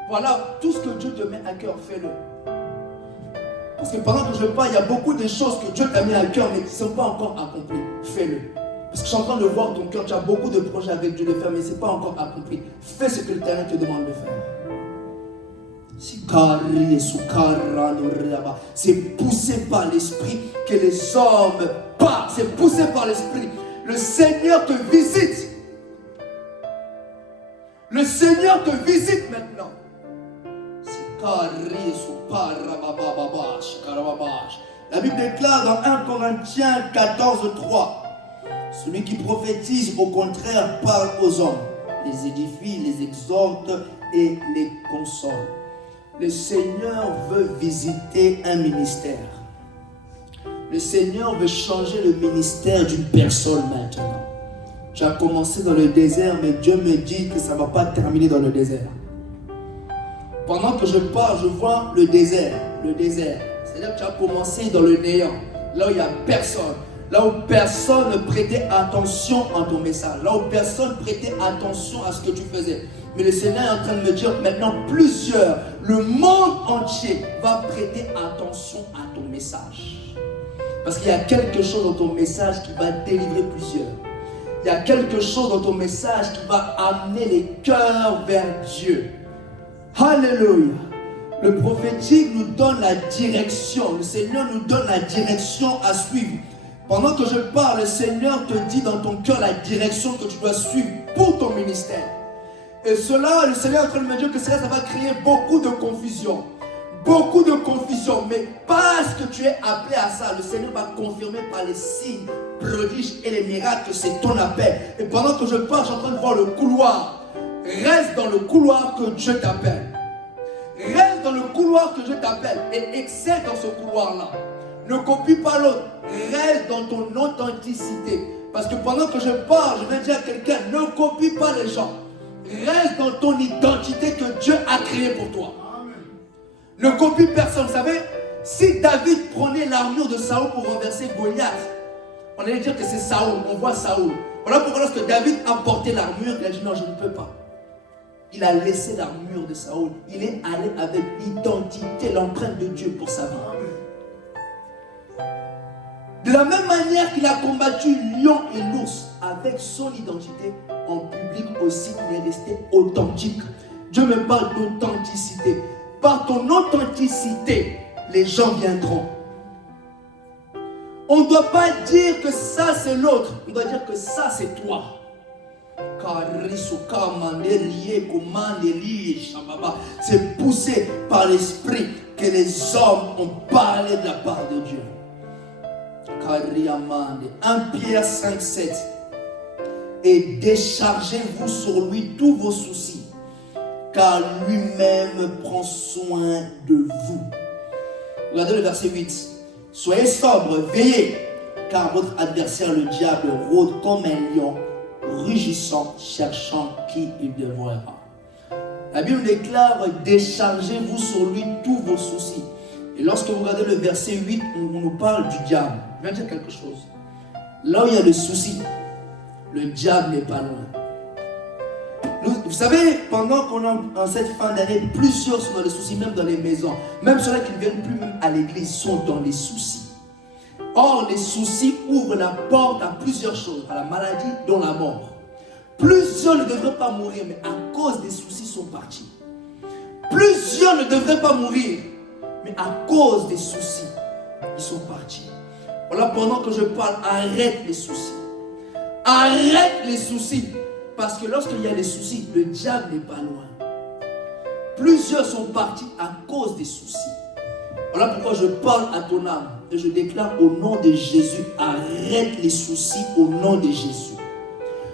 Voilà, tout ce que Dieu te met à cœur, fais-le. Parce que pendant que je parle, il y a beaucoup de choses que Dieu t'a mis à cœur mais qui ne sont pas encore accomplies. Fais-le. Parce que je suis en train de voir ton cœur, tu as beaucoup de projets avec Dieu de faire, mais ce n'est pas encore accompli. Fais ce que l'Éternel te demande de faire. C'est poussé par l'esprit que les hommes partent. C'est poussé par l'esprit. Le Seigneur te visite. Le Seigneur te visite maintenant. La Bible déclare dans 1 Corinthiens 14:3, celui qui prophétise au contraire parle aux hommes, les édifie, les exhorte et les console. Le Seigneur veut visiter un ministère. Le Seigneur veut changer le ministère d'une personne maintenant. Tu as commencé dans le désert, mais Dieu me dit que ça ne va pas terminer dans le désert. Pendant que je parle, je vois le désert. Le désert. C'est-à-dire que tu as commencé dans le néant. Là où il n'y a personne. Là où personne ne prêtait attention à ton message. Là où personne ne prêtait attention à ce que tu faisais. Mais le Seigneur est en train de me dire maintenant plusieurs, le monde entier va prêter attention à ton message. Parce qu'il y a quelque chose dans ton message qui va délivrer plusieurs. Il y a quelque chose dans ton message qui va amener les cœurs vers Dieu. Alléluia. Le prophétique nous donne la direction. Le Seigneur nous donne la direction à suivre. Pendant que je parle, le Seigneur te dit dans ton cœur la direction que tu dois suivre pour ton ministère. Et cela, le Seigneur est en train de me dire que cela, ça va créer beaucoup de confusion. Beaucoup de confusion. Mais parce que tu es appelé à ça, le Seigneur va confirmer par les signes, prodiges et les miracles que c'est ton appel. Et pendant que je parle, je suis en train de voir le couloir. Reste dans le couloir que Dieu t'appelle. Reste dans le couloir que Dieu t'appelle et excelle dans ce couloir-là. Ne copie pas l'autre. Reste dans ton authenticité. Parce que pendant que je parle, je vais dire à quelqu'un, ne copie pas les gens. Reste dans ton identité que Dieu a créée pour toi. Ne copie personne. Vous savez, si David prenait l'armure de Saoul pour renverser Goliath, on allait dire que c'est Saoul. On voit Saoul. Voilà pourquoi lorsque David a porté l'armure, il a dit non, je ne peux pas. Il a laissé l'armure de Saoul. Il est allé avec l'identité, l'empreinte de Dieu pour sa vie. De la même manière qu'il a combattu lion et l'ours avec son identité, en public aussi, il est resté authentique. Dieu me parle d'authenticité. Par ton authenticité, les gens viendront. On ne doit pas dire que ça c'est l'autre. On doit dire que ça c'est toi. C'est poussé par l'esprit que les hommes ont parlé de la part de Dieu. 1 Pierre 5:7. Et déchargez-vous sur lui tous vos soucis, car lui-même prend soin de vous. Regardez le verset 8. Soyez sobres, veillez, car votre adversaire le diable rôde comme un lion, rugissant, cherchant qui il dévorera. La Bible déclare, déchargez-vous sur lui tous vos soucis. Et lorsque vous regardez le verset 8, on nous parle du diable. Je vais dire quelque chose. Là où il y a le souci, le diable n'est pas loin. Vous savez, pendant qu'on est en cette fin d'année, plusieurs sont dans les soucis, même dans les maisons. Même ceux-là qui ne viennent plus même à l'église sont dans les soucis. Or, les soucis ouvrent la porte à plusieurs choses, à la maladie, dont la mort. Plusieurs ne devraient pas mourir, mais à cause des soucis sont partis. Plusieurs ne devraient pas mourir, mais à cause des soucis, ils sont partis. Voilà, pendant que je parle, arrête les soucis. Arrête les soucis. Parce que lorsqu'il y a les soucis, le diable n'est pas loin. Plusieurs sont partis à cause des soucis. Voilà pourquoi je parle à ton âme et je déclare au nom de Jésus, arrête les soucis au nom de Jésus.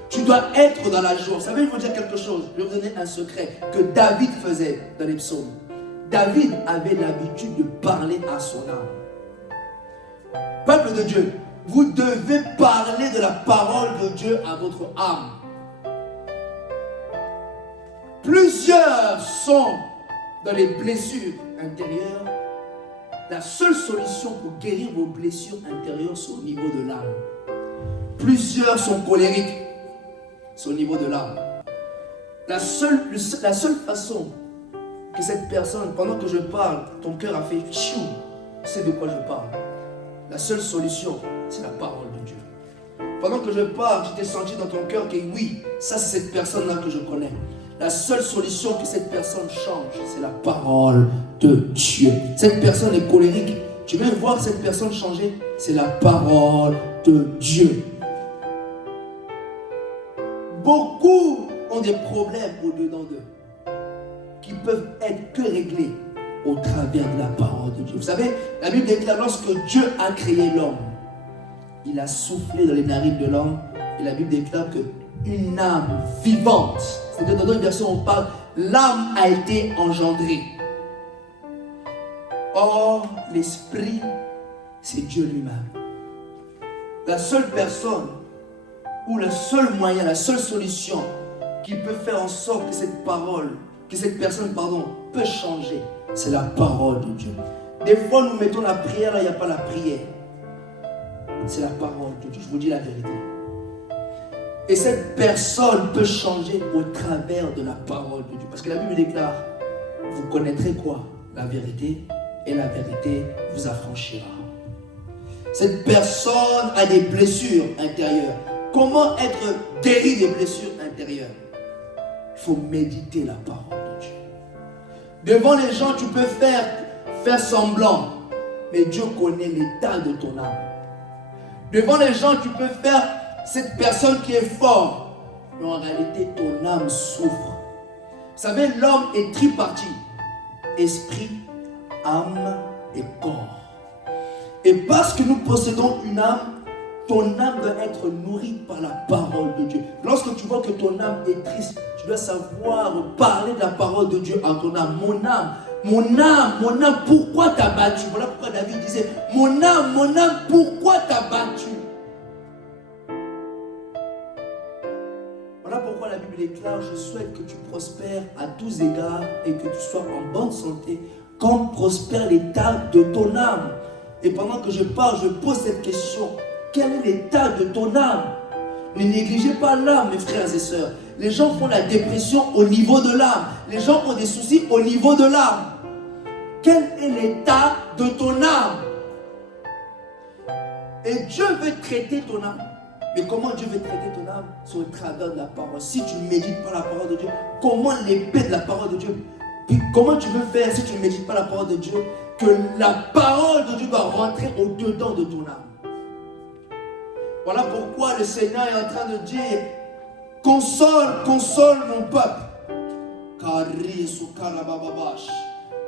Tu dois être dans la joie. Vous savez, il faut dire quelque chose. Je vais vous donner un secret que David faisait dans les psaumes. David avait l'habitude de parler à son âme. Peuple de Dieu, vous devez parler de la parole de Dieu à votre âme. Plusieurs sont dans les blessures intérieures. La seule solution pour guérir vos blessures intérieures, c'est au niveau de l'âme. Plusieurs sont colériques, c'est au niveau de l'âme. La seule façon que cette personne, pendant que je parle, ton cœur a fait chiou, c'est de quoi je parle. La seule solution, c'est la parole de Dieu. Pendant que je parle, tu t'es senti dans ton cœur que oui, ça c'est cette personne-là que je connais. La seule solution que cette personne change, c'est la parole de Dieu. Cette personne est colérique. Tu veux voir cette personne changer? C'est la parole de Dieu. Beaucoup ont des problèmes au-dedans d'eux qui peuvent être que réglés au travers de la parole de Dieu. Vous savez, la Bible déclare lorsque Dieu a créé l'homme, il a soufflé dans les narines de l'homme et la Bible déclare qu'une âme vivante, c'est-à-dire dans d'autres versions on parle, l'âme a été engendrée. Or, l'esprit, c'est Dieu lui-même. La seule personne ou le seul moyen, la seule solution qui peut faire en sorte que cette personne peut changer, c'est la parole de Dieu. Des fois, nous mettons la prière, là, il n'y a pas la prière. C'est la parole de Dieu, je vous dis la vérité. Et cette personne peut changer au travers de la parole de Dieu. Parce que la Bible déclare, vous connaîtrez quoi? La vérité, et la vérité vous affranchira. Cette personne a des blessures intérieures. Comment être guéri des blessures intérieures? Il faut méditer la parole de Dieu. Devant les gens, tu peux faire semblant, mais Dieu connaît l'état de ton âme. Devant les gens, tu peux faire cette personne qui est forte, mais en réalité, ton âme souffre. Vous savez, l'homme est tripartite, esprit, âme et corps. Et parce que nous possédons une âme, ton âme doit être nourrie par la parole de Dieu. Lorsque tu vois que ton âme est triste, tu dois savoir parler de la parole de Dieu à ton âme. Mon âme, pourquoi t'as battu? Voilà pourquoi David disait, mon âme, pourquoi t'as battu? Voilà pourquoi la Bible déclare, je souhaite que tu prospères à tous égards et que tu sois en bonne santé, comme prospère l'état de ton âme. Et pendant que je parle, je pose cette question. Quel est l'état de ton âme? Ne négligez pas l'âme, mes frères et sœurs. Les gens font la dépression au niveau de l'âme. Les gens ont des soucis au niveau de l'âme. Quel est l'état de ton âme? Et Dieu veut traiter ton âme. Mais comment Dieu veut traiter ton âme? C'est au travers de la parole. Si tu ne médites pas la parole de Dieu, comment l'épée de la parole de Dieu? Puis comment tu veux faire si tu ne médites pas la parole de Dieu? Que la parole de Dieu doit rentrer au-dedans de ton âme. Voilà pourquoi le Seigneur est en train de dire, console mon peuple.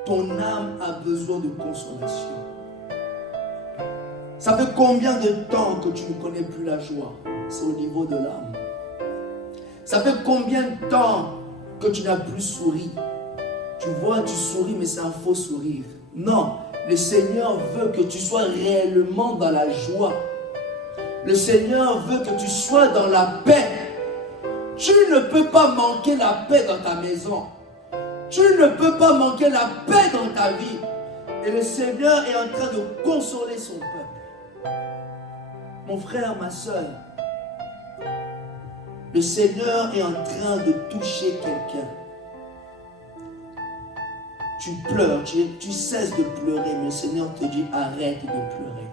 Ton âme a besoin de consolation. Ça fait combien de temps que tu ne connais plus la joie? C'est au niveau de l'âme. Ça fait combien de temps que tu n'as plus souri? Tu vois, tu souris, mais c'est un faux sourire. Non, le Seigneur veut que tu sois réellement dans la joie. Le Seigneur veut que tu sois dans la paix. Tu ne peux pas manquer la paix dans ta maison. Tu ne peux pas manquer la paix dans ta vie. Et le Seigneur est en train de consoler son peuple. Mon frère, ma soeur, le Seigneur est en train de toucher quelqu'un. Tu pleures, tu cesses de pleurer, mais le Seigneur te dit arrête de pleurer.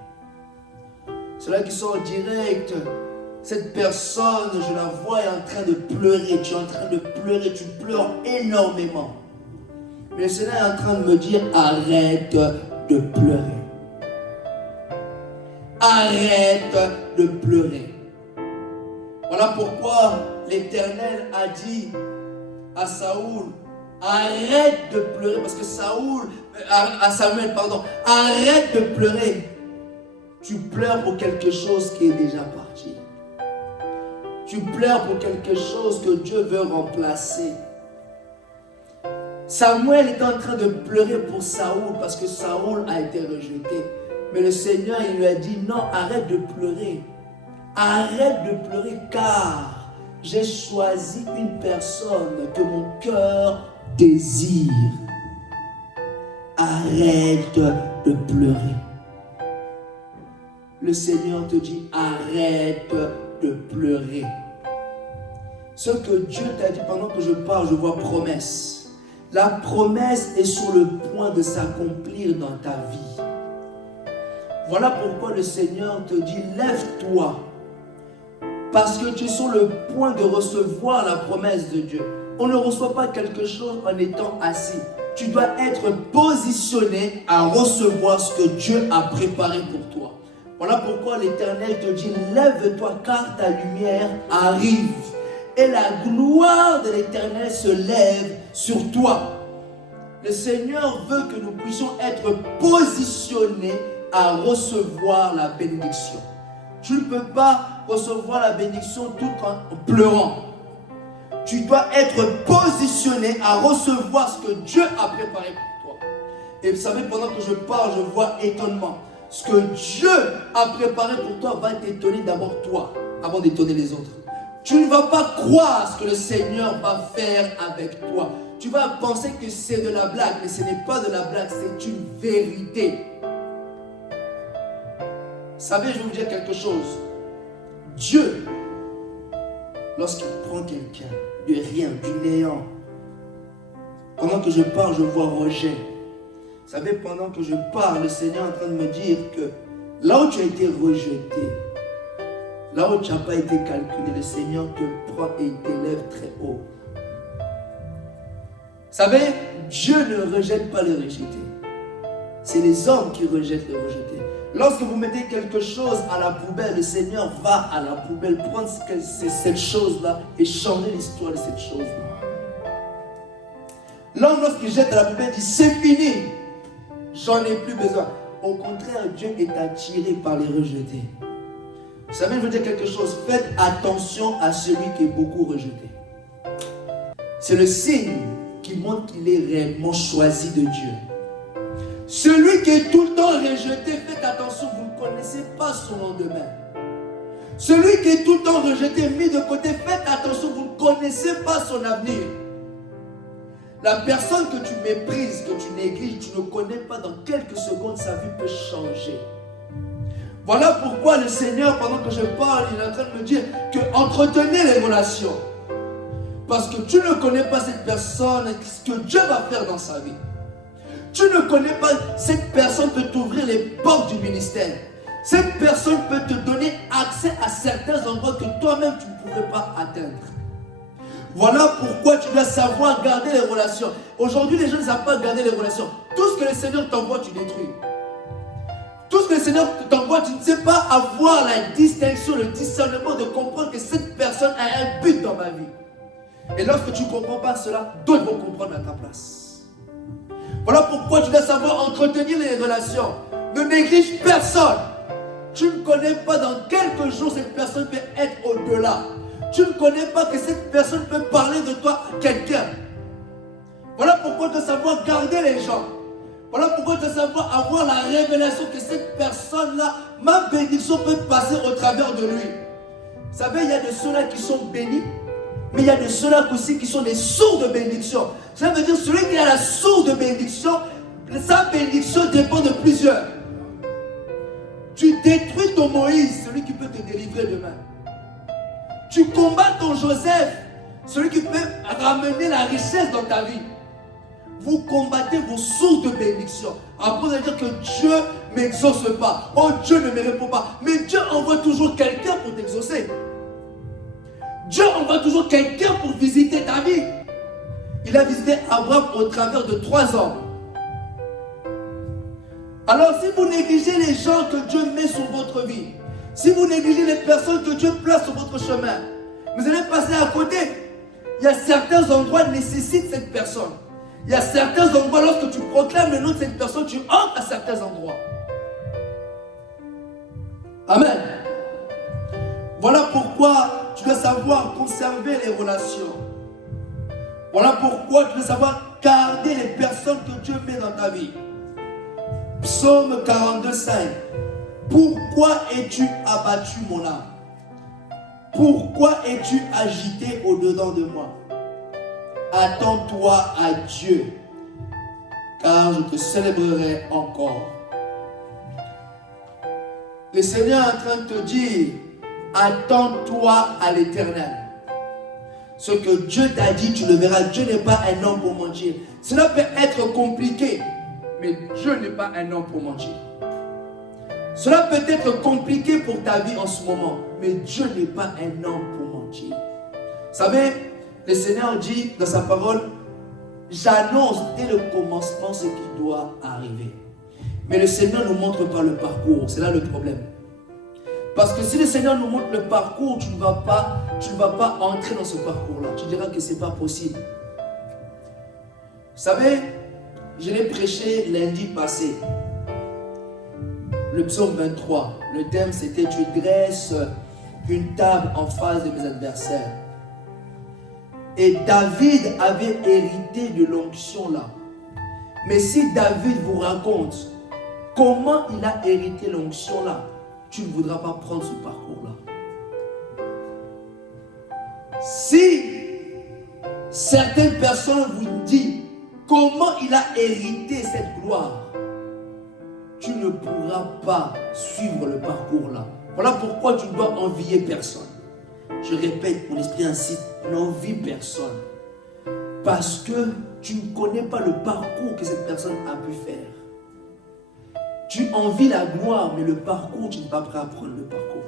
Ceux-là qui sont en direct, cette personne, je la vois, est en train de pleurer. Tu es en train de pleurer, tu pleures énormément. Mais le Seigneur est en train de me dire arrête de pleurer. Arrête de pleurer. Voilà pourquoi l'Éternel a dit à Saoul, arrête de pleurer, parce que Samuel, arrête de pleurer. Tu pleures pour quelque chose qui est déjà parti. Tu pleures pour quelque chose que Dieu veut remplacer. Samuel est en train de pleurer pour Saoul parce que Saoul a été rejeté. Mais le Seigneur, il lui a dit, non, arrête de pleurer. Arrête de pleurer car j'ai choisi une personne que mon cœur désire. Arrête de pleurer. Le Seigneur te dit, arrête de pleurer. Ce que Dieu t'a dit pendant que je parle, je vois promesse. La promesse est sur le point de s'accomplir dans ta vie. Voilà pourquoi le Seigneur te dit, lève-toi. Parce que tu es sur le point de recevoir la promesse de Dieu. On ne reçoit pas quelque chose en étant assis. Tu dois être positionné à recevoir ce que Dieu a préparé pour toi. Voilà pourquoi l'Éternel te dit, lève-toi car ta lumière arrive. Et la gloire de l'Éternel se lève sur toi. Le Seigneur veut que nous puissions être positionnés à recevoir la bénédiction. Tu ne peux pas recevoir la bénédiction tout en pleurant. Tu dois être positionné à recevoir ce que Dieu a préparé pour toi. Et vous savez, pendant que je parle, je vois étonnement. Ce que Dieu a préparé pour toi va t'étonner d'abord toi, avant d'étonner les autres. Tu ne vas pas croire ce que le Seigneur va faire avec toi. Tu vas penser que c'est de la blague, mais ce n'est pas de la blague, c'est une vérité. Vous savez, je vais vous dire quelque chose. Dieu, lorsqu'il prend quelqu'un de rien, du néant, pendant que je parle, je vois rejet. Vous savez, pendant que je parle, le Seigneur est en train de me dire que là où tu as été rejeté, là où tu n'as pas été calculé, le Seigneur te prend et il t'élève très haut. Vous savez, Dieu ne rejette pas les rejetés. C'est les hommes qui rejettent les rejetés. Lorsque vous mettez quelque chose à la poubelle, le Seigneur va à la poubelle prendre cette chose-là et changer l'histoire de cette chose-là. L'homme, lorsqu'il jette à la poubelle, dit c'est fini, j'en ai plus besoin. Au contraire, Dieu est attiré par les rejetés. Vous savez, je veux dire quelque chose, faites attention à celui qui est beaucoup rejeté. C'est le signe qui montre qu'il est réellement choisi de Dieu. Celui qui est tout le temps rejeté, faites attention, vous ne connaissez pas son lendemain. Celui qui est tout le temps rejeté, mis de côté, faites attention, vous ne connaissez pas son avenir. La personne que tu méprises, que tu négliges, tu ne connais pas dans quelques secondes, sa vie peut changer. Voilà pourquoi le Seigneur, pendant que je parle, il est en train de me dire que entretenez les relations. Parce que tu ne connais pas cette personne, ce que Dieu va faire dans sa vie. Tu ne connais pas, cette personne peut t'ouvrir les portes du ministère. Cette personne peut te donner accès à certains endroits que toi-même tu ne pouvais pas atteindre. Voilà pourquoi tu dois savoir garder les relations. Aujourd'hui, les gens ne savent pas garder les relations. Tout ce que le Seigneur t'envoie, tu détruis. Tout ce que le Seigneur t'envoie, tu ne sais pas avoir la distinction, le discernement de comprendre que cette personne a un but dans ma vie. Et lorsque tu ne comprends pas cela, d'autres vont comprendre à ta place. Voilà pourquoi tu dois savoir entretenir les relations. Ne néglige personne. Tu ne connais pas dans quelques jours cette personne peut être au-delà. Tu ne connais pas que cette personne peut parler de toi à quelqu'un. Voilà pourquoi tu dois savoir garder les gens. Voilà pourquoi tu dois savoir avoir la révélation que cette personne-là, ma bénédiction peut passer au travers de lui. Vous savez, il y a de ceux-là qui sont bénis, mais il y a de ceux-là aussi qui sont des sources de bénédiction. Ça veut dire celui qui a la source de bénédiction, sa bénédiction dépend de plusieurs. Tu détruis ton Moïse, celui qui peut te délivrer demain. Tu combats ton Joseph, celui qui peut ramener la richesse dans ta vie. Vous combattez vos sources de bénédiction. Après, vous allez dire que Dieu ne m'exauce pas. Oh, Dieu ne me répond pas. Mais Dieu envoie toujours quelqu'un pour t'exaucer. Dieu envoie toujours quelqu'un pour visiter ta vie. Il a visité Abraham au travers de 3 hommes. Alors, si vous négligez les gens que Dieu met sur votre vie, si vous négligez les personnes que Dieu place sur votre chemin, vous allez passer à côté. Il y a certains endroits qui nécessitent cette personne. Il y a certains endroits, lorsque tu proclames le nom de cette personne, tu entres à certains endroits. Amen. Voilà pourquoi tu dois savoir conserver les relations. Voilà pourquoi tu dois savoir garder les personnes que Dieu met dans ta vie. Psaume 42, 5. Pourquoi es-tu abattu, mon âme? Pourquoi es-tu agité au-dedans de moi? Attends-toi à Dieu, car je te célébrerai encore. Le Seigneur est en train de te dire, attends-toi à l'Éternel. Ce que Dieu t'a dit, tu le verras. Dieu n'est pas un homme pour mentir. Cela peut être compliqué, mais Dieu n'est pas un homme pour mentir. Cela peut être compliqué pour ta vie en ce moment, mais Dieu n'est pas un homme pour mentir. Vous savez, le Seigneur dit dans sa parole, j'annonce dès le commencement ce qui doit arriver. Mais le Seigneur ne nous montre pas le parcours, c'est là le problème. Parce que si le Seigneur nous montre le parcours, tu ne vas pas entrer dans ce parcours-là. Tu diras que ce n'est pas possible. Vous savez, je l'ai prêché lundi passé. Le psaume 23. Le thème c'était tu dresses une table en face de mes adversaires. Et David avait hérité de l'onction là. Mais si David vous raconte comment il a hérité l'onction là, tu ne voudras pas prendre ce parcours-là. Si certaines personnes vous disent comment il a hérité cette gloire, tu ne pourras pas suivre le parcours-là. Voilà pourquoi tu ne dois envier personne. Je répète, mon esprit incite, n'envie personne. Parce que tu ne connais pas le parcours que cette personne a pu faire. Tu envies la gloire, mais le parcours, tu n'es pas prêt à prendre le parcours.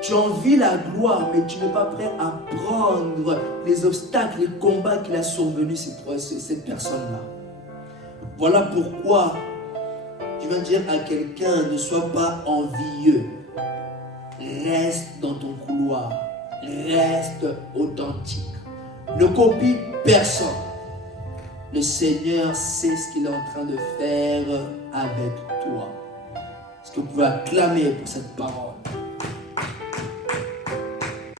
Tu envies la gloire, mais tu n'es pas prêt à prendre les obstacles, les combats qu'il a survenus cette personne-là. Voilà pourquoi tu vas dire à quelqu'un, ne sois pas envieux. Reste dans ton couloir. Reste authentique. Ne copie personne. Le Seigneur sait ce qu'il est en train de faire avec toi. Est-ce que vous pouvez acclamer pour cette parole?